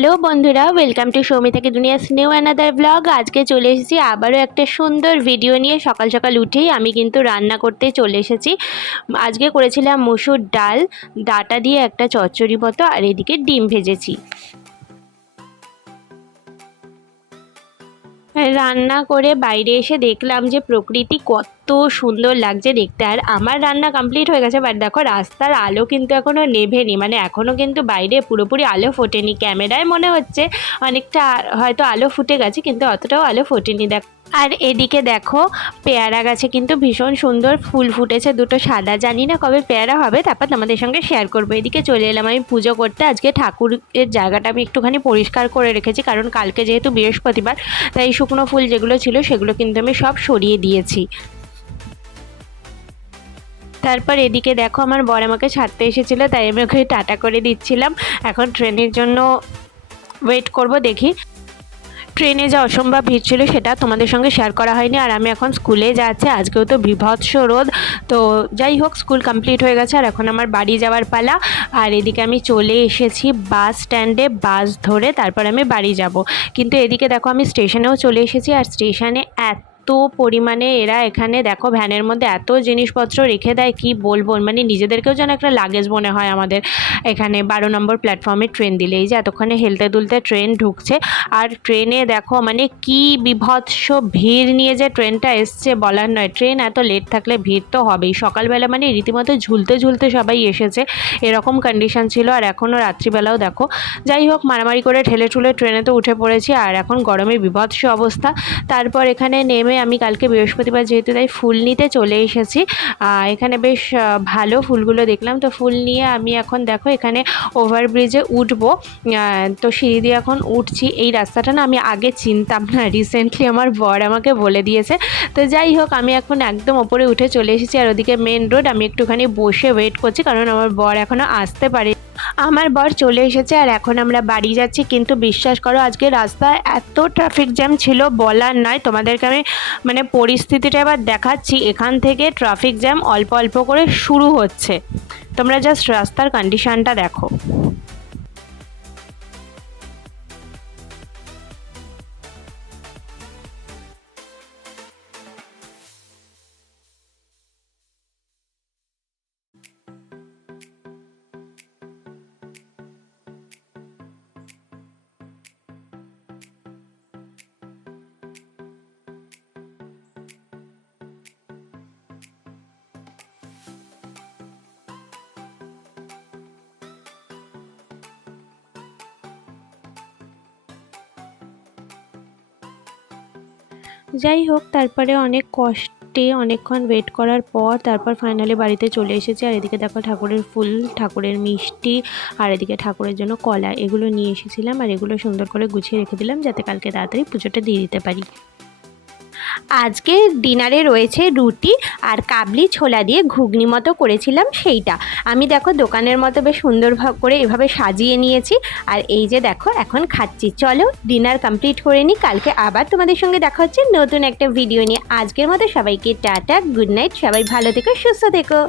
Hello বন্ধুরা, welcome to Soumita কি দুনিয়াস new another blog. আজকে চলে এসেছি আবারও একটা সুন্দর ভিডিও নিয়ে। সকাল সকাল উঠেই আমি কিন্তু রান্না করতে চলে এসেছি। আজকে করেছিলাম মসুর ডাল, ডাটা দিয়ে একটা চচ্চড়ি মতো, আর এদিকে ডিম ভেজেছি। রান্না করে বাইরে এসে দেখলাম যে প্রকৃতি কত সুন্দর লাগছে দেখতে। আর আমার রান্না কমপ্লিট হয়ে গেছে, বাট দেখো রাস্তার আলো কিন্তু এখনও নেভেনি, মানে এখনও কিন্তু বাইরে পুরোপুরি আলো ফোটেনি। ক্যামেরায় মনে হচ্ছে অনেকটা হয়তো আলো ফুটে গেছে, কিন্তু অতটাও আলো ফোটেনি। দেখো, আর এদিকে দেখো পেয়ারা গাছে কিন্তু ভীষণ সুন্দর ফুল ফুটেছে, দুটো সাদা। জানি না কবে পেয়ারা হবে, তারপর তোমাদের সঙ্গে শেয়ার করবো। এদিকে চলে এলাম আমি পুজো করতে। আজকে ঠাকুরের জায়গাটা আমি একটুখানি পরিষ্কার করে রেখেছি, কারণ কালকে যেহেতু বৃহস্পতিবার, তাই শুকনো ফুল যেগুলো ছিল সেগুলো কিন্তু আমি সব সরিয়ে দিয়েছি। তারপর এদিকে দেখো আমার বর আমাকে ছাড়তে এসেছিলো, তাই আমি ওকে টাটা করে দিচ্ছিলাম। এখন ট্রেনের জন্য ওয়েট করব, দেখি। ট্রেনে যে অসম্ভব ভিড় ছিল সেটা তোমাদের সঙ্গে শেয়ার করা হয়নি। আর আমি এখন স্কুলে যাচ্ছি, আজকেও তো বিভৎস রোদ। তো যাই হোক, স্কুল কমপ্লিট হয়ে গেছে আর এখন আমার বাড়ি যাওয়ার পালা। আর এদিকে আমি চলে এসেছি বাস স্ট্যান্ডে, বাস ধরে তারপর আমি বাড়ি যাব। কিন্তু এদিকে দেখো আমি স্টেশনেও চলে এসেছি, আর স্টেশনে এত পরিমাণে এরা এখানে দেখো ভ্যানের মধ্যে এত জিনিসপত্র রেখে দেয়, কি বলবো। মানে নিজেদেরকেও যেন একটা লাগেজ মনে হয় আমাদের। এখানে 12 নম্বর প্ল্যাটফর্মে ট্রেন দিলে, এই যে এতক্ষণে হেলতে দুলতে ট্রেন ঢুকছে। আর ট্রেনে দেখো মানে কি বিভৎস ভিড় নিয়ে যে ট্রেনটা এসছে বলার নয়। ট্রেন এত লেট থাকলে ভিড় তো হবেই। সকালবেলা মানে রীতিমতো ঝুলতে ঝুলতে সবাই এসেছে, এরকম কন্ডিশন ছিল। আর এখনও রাত্রিবেলাও দেখো। যাই হোক, মারামারি করে ঠেলে ঠুলে ট্রেনে তো উঠে পড়েছি, আর এখন গরমে বিভৎস অবস্থা। তারপর এখানে নেমে আমি কালকে বৃহস্পতিবার যেহেতু, তাই ফুল নিতে চলে এসেছি। এখানে বেশ ভালো ফুলগুলো দেখলাম, তো ফুল নিয়ে আমি এখন দেখো এখানে ওভারব্রিজে উঠবো। তো সিঁড়ি দিয়ে এখন উঠছি। এই রাস্তাটা না আমি আগে চিনতাম না, রিসেন্টলি আমার বর আমাকে বলে দিয়েছে। তো যাই হোক, আমি এখন একদম ওপরে উঠে চলে এসেছি। আর ওদিকে মেন রোড, আমি একটুখানি বসে ওয়েট করছি, কারণ আমার বর এখনও আসতে পারে। আমার বর চলে এসেছে আর এখন আমরা বাড়ি যাচ্ছি। কিন্তু বিশ্বাস করো, আজকে রাস্তায় এত ট্রাফিক জ্যাম ছিল বলার নয়। তোমাদেরকে আমি মানে পরিস্থিতিটা এবার দেখাচ্ছি। এখান থেকে ট্রাফিক জ্যাম অল্প অল্প করে শুরু হচ্ছে, তোমরা জাস্ট রাস্তার কন্ডিশনটা দেখো। যাই হোক, তারপরে অনেক কষ্টে অনেকক্ষণ ওয়েট করার পর তারপর ফাইনালি বাড়িতে চলে এসেছি। আর এদিকে দেখো ঠাকুরের ফুল, ঠাকুরের মিষ্টি, আর এদিকে ঠাকুরের জন্য কলা, এগুলো নিয়ে এসেছিলাম। আর এগুলো সুন্দর করে গুছিয়ে রেখে দিলাম, যাতে কালকে তাড়াতাড়ি পুজোটা দিয়ে দিতে পারি। আজকে ডিনারে রয়েছে রুটি আর কাবলি ছোলা দিয়ে ঘুগনি মতো করেছিলাম সেইটা। আমি দেখো দোকানের মতো বেশ সুন্দর করে এভাবে সাজিয়ে নিয়েছি। আর এই যে দেখো এখন খাচ্ছি। চলো ডিনার কমপ্লিট করে নিই, কালকে আবার তোমাদের সঙ্গে দেখা হচ্ছে নতুন একটা ভিডিও নিয়ে। আজকের মতো সবাইকে টাটা, গুড নাইট। সবাই ভালো থেকো, সুস্থ থেকো।